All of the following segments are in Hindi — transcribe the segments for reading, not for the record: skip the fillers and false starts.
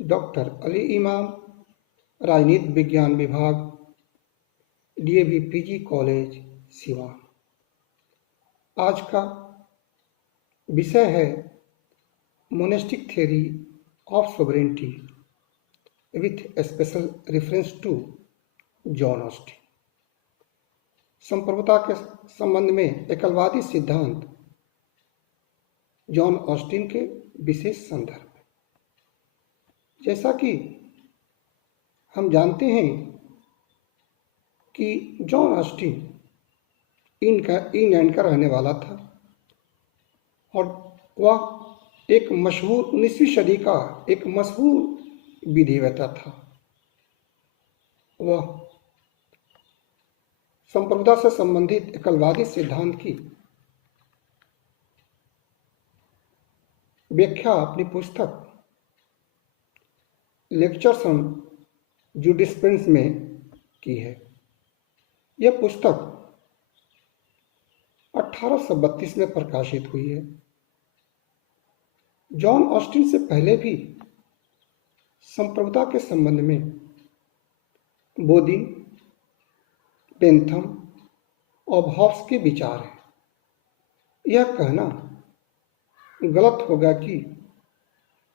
डॉक्टर अली इमाम, राजनीति विज्ञान विभाग, डीएवी पीजी कॉलेज, सिवान। आज का विषय है monistic theory of sovereignty with special reference to John Austin. संप्रभुता के संबंध में एकलवादी सिद्धांत जॉन ऑस्टिन के विशेष संदर्भ। जैसा कि हम जानते हैं कि जॉन ऑस्टिन इंग्लैंड का रहने वाला था और वह एक मशहूर 19वीं सदी का एक मशहूर विधिवेत्ता था। वह संप्रभुता से संबंधित एकलवादी सिद्धांत की व्याख्या अपनी पुस्तक लेक्चर्स ऑन जूरिस्प्रूडेंस में की है। यह पुस्तक 1832 में प्रकाशित हुई है। जॉन ऑस्टिन से पहले भी संप्रभुता के संबंध में बोदिन, बेंथम और हॉब्स के विचार हैं। यह कहना गलत होगा कि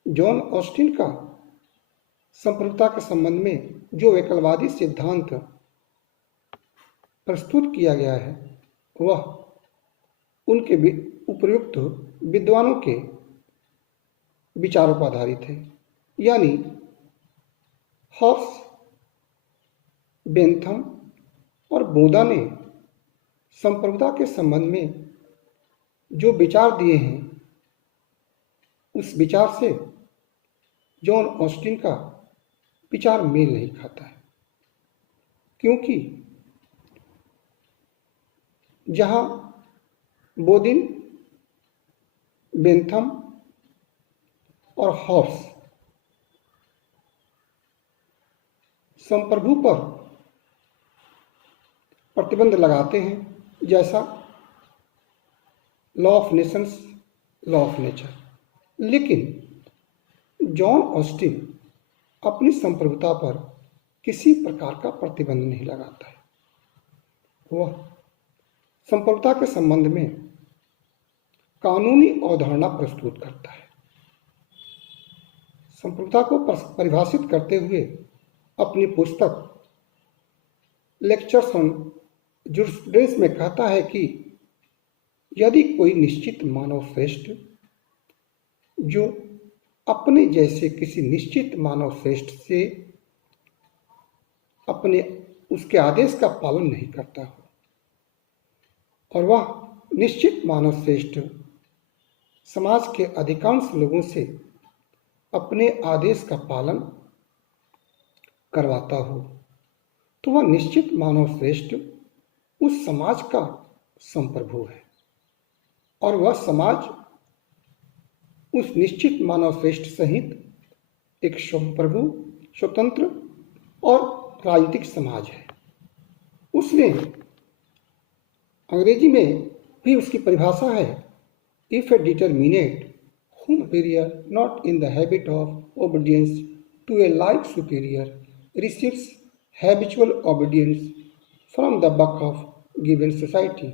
जॉन ऑस्टिन का संप्रभुता के संबंध में जो एकलवादी सिद्धांत प्रस्तुत किया गया है वह उनके उपर्युक्त विद्वानों के विचारों पर आधारित है। यानी हॉब्स, बेंथम और बोदा ने संप्रभुता के संबंध में जो विचार दिए हैं उस विचार से जॉन ऑस्टिन का विचार मेल नहीं खाता है, क्योंकि जहां बोदिन, बेंथम और हॉब्स संप्रभु पर प्रतिबंध लगाते हैं, जैसा law of Nations, law of nature, लेकिन जॉन ऑस्टिन अपनी संप्रभुता पर किसी प्रकार का प्रतिबंध नहीं लगाता है। वह संप्रभुता के संबंध में कानूनी अवधारणा प्रस्तुत करता है। संप्रभुता को परिभाषित करते हुए अपनी पुस्तक लेक्चर्स ऑन जूरिस्प्रूडेंस में कहता है कि यदि कोई निश्चित मानव श्रेष्ठ जो अपने जैसे किसी निश्चित मानव श्रेष्ठ से अपने उसके आदेश का पालन नहीं करता हो और वह निश्चित मानव श्रेष्ठ समाज के अधिकांश लोगों से अपने आदेश का पालन करवाता हो, तो वह निश्चित मानव श्रेष्ठ उस समाज का संप्रभु है और वह समाज उस निश्चित मानव श्रेष्ठ सहित एक संप्रभु, स्वतंत्र और राजनीतिक समाज है। उसमें अंग्रेजी में भी उसकी परिभाषा है, if A determinate whom superior not in the habit of obedience to a like superior receives habitual obedience from the buck of given society,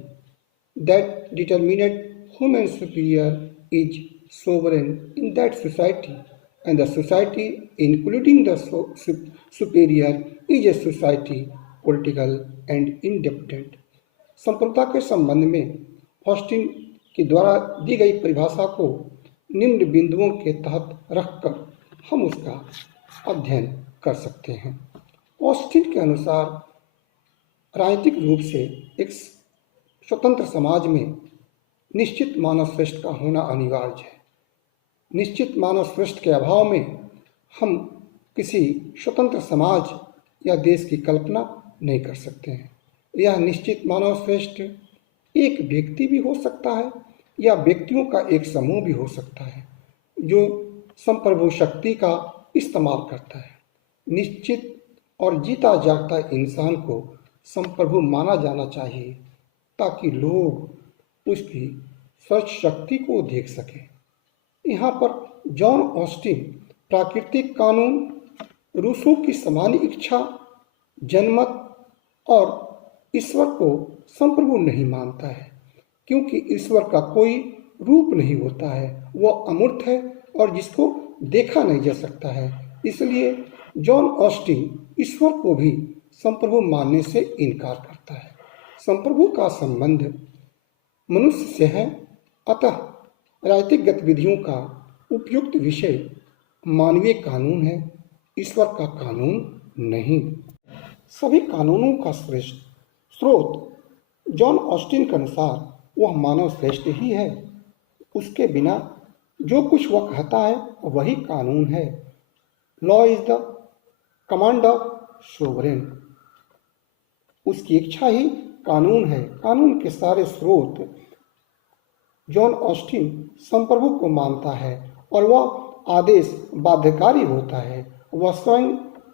that determinate human superior is sovereign in that society, and the society including the superior is a society political and independent। संप्रभुता के संबंध में ऑस्टिन के द्वारा दी गई परिभाषा को निम्न बिंदुओं के तहत रखकर हम उसका अध्ययन कर सकते हैं। ऑस्टिन के अनुसार राजनीतिक रूप से एक स्वतंत्र समाज में निश्चित मानव श्रेष्ठ का होना अनिवार्य है। निश्चित मानव श्रेष्ठ के अभाव में हम किसी स्वतंत्र समाज या देश की कल्पना नहीं कर सकते हैं। यह निश्चित मानव श्रेष्ठ एक व्यक्ति भी हो सकता है या व्यक्तियों का एक समूह भी हो सकता है जो संप्रभु शक्ति का इस्तेमाल करता है। निश्चित और जीता जागता इंसान को संप्रभु माना जाना चाहिए ताकि लोग उसकी सर्च शक्ति को देख सकें। यहाँ पर जॉन ऑस्टिन प्राकृतिक कानून रूसों की सामान्य इच्छा, जनमत और ईश्वर को संप्रभु नहीं मानता है, क्योंकि ईश्वर का कोई रूप नहीं होता है, वह अमूर्त है और जिसको देखा नहीं जा सकता है। इसलिए जॉन ऑस्टिन ईश्वर को भी संप्रभु मानने से इनकार करता है। संप्रभु का संबंध मनुष्य से है, अतः राजनीतिक गतिविधियों का उपयुक्त विषय मानवीय कानून है, ईश्वर का कानून नहीं। सभी कानूनों का श्रेष्ठ स्रोत जॉन ऑस्टिन के अनुसार वह मानव श्रेष्ठ ही है। उसके बिना जो कुछ वह कहता है वही कानून है। Law is the command of sovereign. उसकी इच्छा ही कानून है। कानून के सारे स्रोत जॉन ऑस्टिन संप्रभु को मानता है और वह आदेश बाध्यकारी होता है। वह स्वयं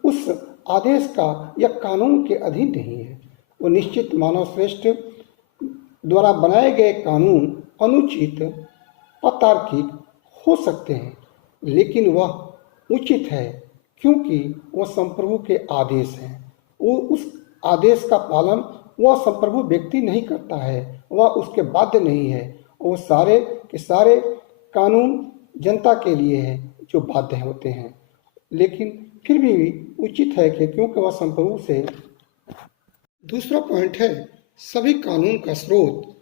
उस आदेश का या कानून के अधीन नहीं है। वो निश्चित मानव श्रेष्ठ द्वारा बनाए गए कानून अनुचित अतार्किक हो सकते हैं, लेकिन वह उचित है क्योंकि वह संप्रभु के आदेश हैं। वो उस आदेश का पालन वह संप्रभु व्यक्ति नहीं करता है, वह उसके बाध्य नहीं है। वो सारे के सारे कानून जनता के लिए हैं जो बाध्य होते हैं, लेकिन फिर भी उचित है कि क्योंकि वह संप्रभु से। दूसरा पॉइंट है सभी कानून का स्रोत।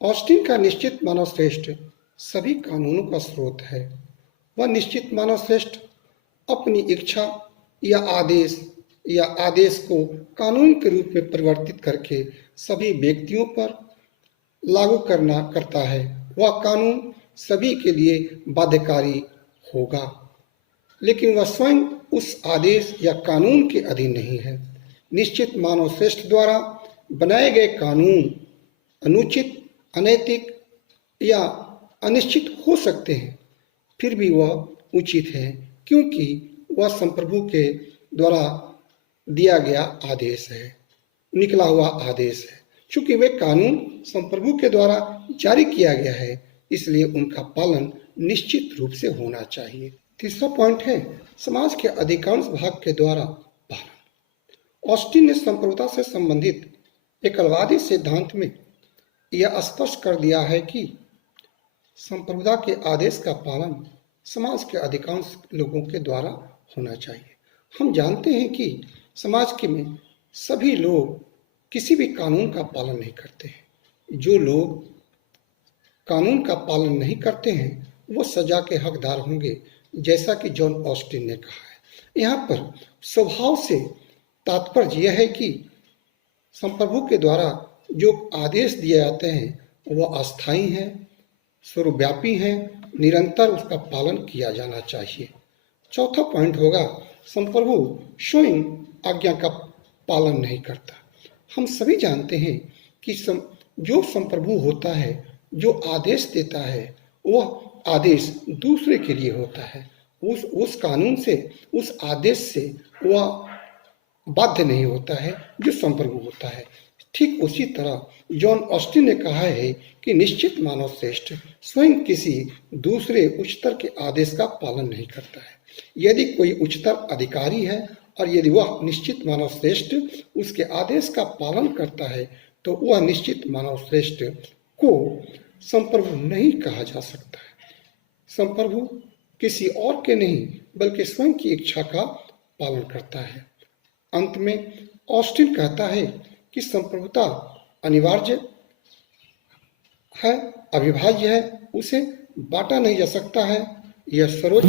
ऑस्टिन का निश्चित मानव श्रेष्ठ सभी कानूनों का स्रोत है। वह निश्चित मानव श्रेष्ठ अपनी इच्छा या आदेश को कानून के रूप में परिवर्तित करके सभी व्यक्तियों पर लागू करता है। वह कानून सभी के लिए बाध्यकारी होगा, लेकिन वह स्वयं उस आदेश या कानून के अधीन नहीं है। निश्चित मानव श्रेष्ठ द्वारा बनाए गए कानून अनुचित, अनैतिक या अनिश्चित हो सकते हैं, फिर भी वह उचित है क्योंकि वह संप्रभु के द्वारा दिया गया आदेश है, निकला हुआ आदेश है। चूंकि वे कानून संप्रभु के द्वारा जारी किया गया है, इसलिए उनका पालन निश्चित रूप से होना चाहिए। तीसरा पॉइंट है समाज के अधिकांश भाग के द्वारा पालन। ऑस्टिन ने संप्रभुता से संबंधित एकलवादी सिद्धांत में यह स्पष्ट कर दिया है कि संप्रभुता के आदेश का पालन समाज के अधिकांश लोगों के द्वारा होना चाहिए। हम जानते हैं कि समाज के में सभी लोग किसी भी कानून का पालन नहीं करते हैं। जो लोग कानून का पालन नहीं करते हैं वो सजा के हकदार होंगे, जैसा कि जॉन ऑस्टिन ने कहा है। यहाँ पर स्वभाव से तात्पर्य यह है कि संप्रभु के द्वारा जो आदेश दिए जाते हैं वह अस्थायी हैं, सर्वव्यापी हैं, निरंतर उसका पालन किया जाना चाहिए। चौथा पॉइंट होगा संप्रभु स्वयं आज्ञा का पालन नहीं करता। हम सभी जानते हैं कि जो संप्रभु होता है, जो आदेश देता है, वह आदेश दूसरे के लिए होता है। उस कानून से, उस आदेश से वह बाध्य नहीं होता है जो संप्रभु होता है। ठीक उसी तरह जॉन ऑस्टिन ने कहा है कि निश्चित मानव श्रेष्ठ स्वयं किसी दूसरे उच्चतर के आदेश का पालन नहीं करता है। यदि कोई उच्चतर अधिकारी है और यदि वह निश्चित मानव श्रेष्ठ उसके आदेश का पालन करता है, तो वह निश्चित मानव श्रेष्ठ को संप्रभु नहीं कहा जा सकता है। संप्रभु किसी और के नहीं बल्कि स्वयं की इच्छा का पालन करता है। अंत में ऑस्टिन कहता है कि संप्रभुता अनिवार्य है, अविभाज्य है, उसे बांटा नहीं जा सकता है। यह सर्वोच्च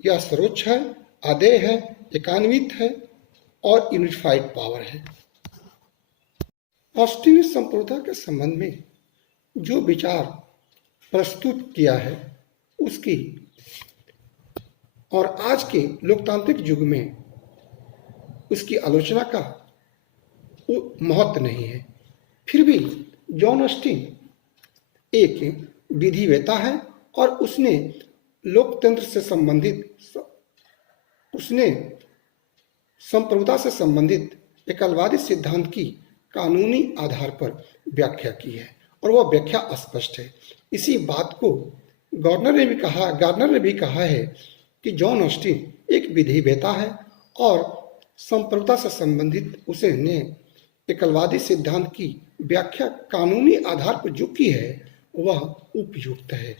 यह सर्वोच्च है, आदेय है, एकान्वित है और यूनिफाइड पावर है। ऑस्टिन ने संप्रभुता के संबंध में जो विचार प्रस्तुत किया है उसकी और आज के लोकतांत्रिक युग में उसकी आलोचना का महत्व नहीं है। फिर भी जॉन ऑस्टिन एक विधिवेता है और उसने लोकतंत्र से संबंधित, उसने संप्रभुता से संबंधित एकलवादी सिद्धांत की कानूनी आधार पर व्याख्या की है और वह व्याख्या स्पष्ट है। इसी बात को गार्डनर ने भी कहा है कि जॉन ऑस्टिन एक विधिवेता है और संप्रभुता से संबंधित उसने एकलवादी सिद्धांत की व्याख्या कानूनी आधार पर जो की है वह उपयुक्त है।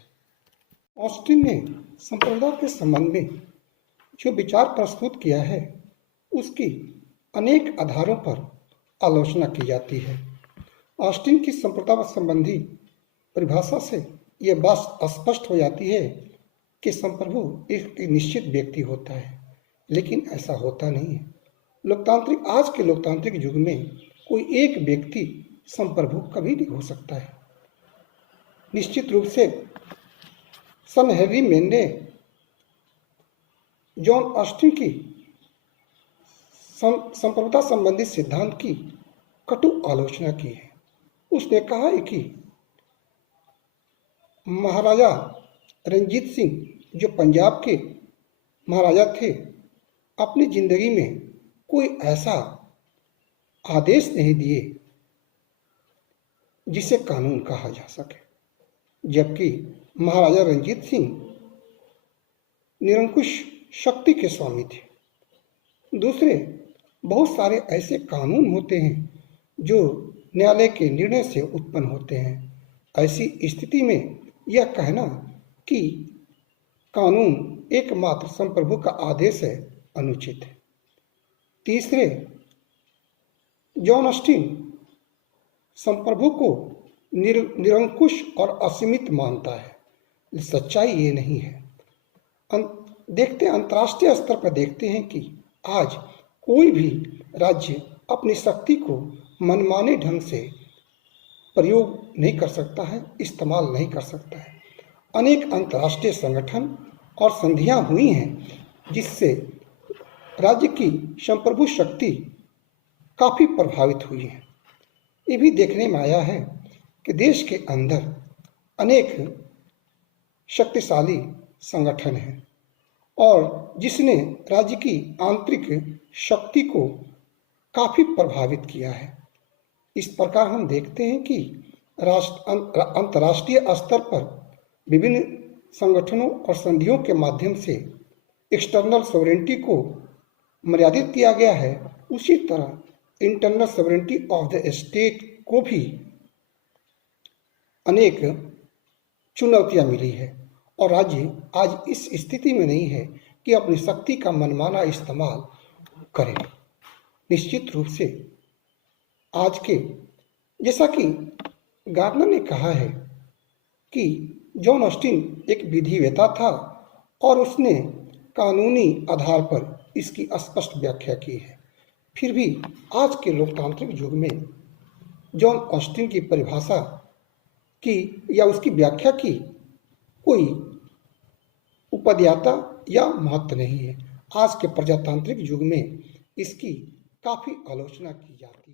ऑस्टिन ने संप्रभुता के संबंध में जो विचार प्रस्तुत किया है उसकी अनेक आधारों पर आलोचना की जाती है। ऑस्टिन की संप्रभुता संबंधी परिभाषा से यह बात स्पष्ट हो जाती है कि संप्रभु एक निश्चित व्यक्ति होता है, लेकिन ऐसा होता नहीं है। आज के लोकतांत्रिक युग में कोई एक व्यक्ति संप्रभु कभी नहीं हो सकता है। निश्चित रूप से सन हेनरी मेन ने जॉन ऑस्टिन की संप्रभुता संबंधी सिद्धांत की कटु आलोचना की है। उसने कहा है कि महाराजा रंजीत सिंह जो पंजाब के महाराजा थे, अपनी जिंदगी में कोई ऐसा आदेश नहीं दिए जिसे कानून कहा जा सके, जबकि महाराजा रंजीत सिंह निरंकुश शक्ति के स्वामी थे। दूसरे बहुत सारे ऐसे कानून होते हैं जो न्यायालय के निर्णय से उत्पन्न होते हैं। ऐसी स्थिति में यह कहना कि कानून एकमात्र संप्रभु का आदेश है अनुचित है। तीसरे, जॉन ऑस्टिन संप्रभु को निरंकुश और असीमित मानता है। सच्चाई ये नहीं है। अंतर्राष्ट्रीय स्तर पर देखते हैं कि आज कोई भी राज्य अपनी शक्ति को मनमाने ढंग से प्रयोग नहीं कर सकता है, इस्तेमाल नहीं कर सकता है। अनेक अंतर्राष्ट्रीय संगठन और संधियां हुई हैं जिससे राज्य की संप्रभु शक्ति काफ़ी प्रभावित हुई है। ये भी देखने में आया है कि देश के अंदर अनेक शक्तिशाली संगठन हैं और जिसने राज्य की आंतरिक शक्ति को काफ़ी प्रभावित किया है। इस प्रकार हम देखते हैं कि अंतर्राष्ट्रीय स्तर पर विभिन्न संगठनों और संधियों के माध्यम से एक्सटर्नल सॉवरेनिटी को मर्यादित किया गया है। उसी तरह internal sovereignty of the state को भी अनेक चुनौतियां मिली है और राज्य आज इस स्थिति में नहीं है कि अपनी शक्ति का मनमाना इस्तेमाल करे। निश्चित रूप से आज के, जैसा कि गार्डनर ने कहा है कि जॉन ऑस्टिन एक विधिवेता था और उसने कानूनी आधार पर इसकी स्पष्ट व्याख्या की है, फिर भी आज के लोकतांत्रिक युग में जॉन ऑस्टिन की परिभाषा की या उसकी व्याख्या की कोई उपद्याता या महत्व नहीं है। आज के प्रजातांत्रिक युग में इसकी काफ़ी आलोचना की जाती है।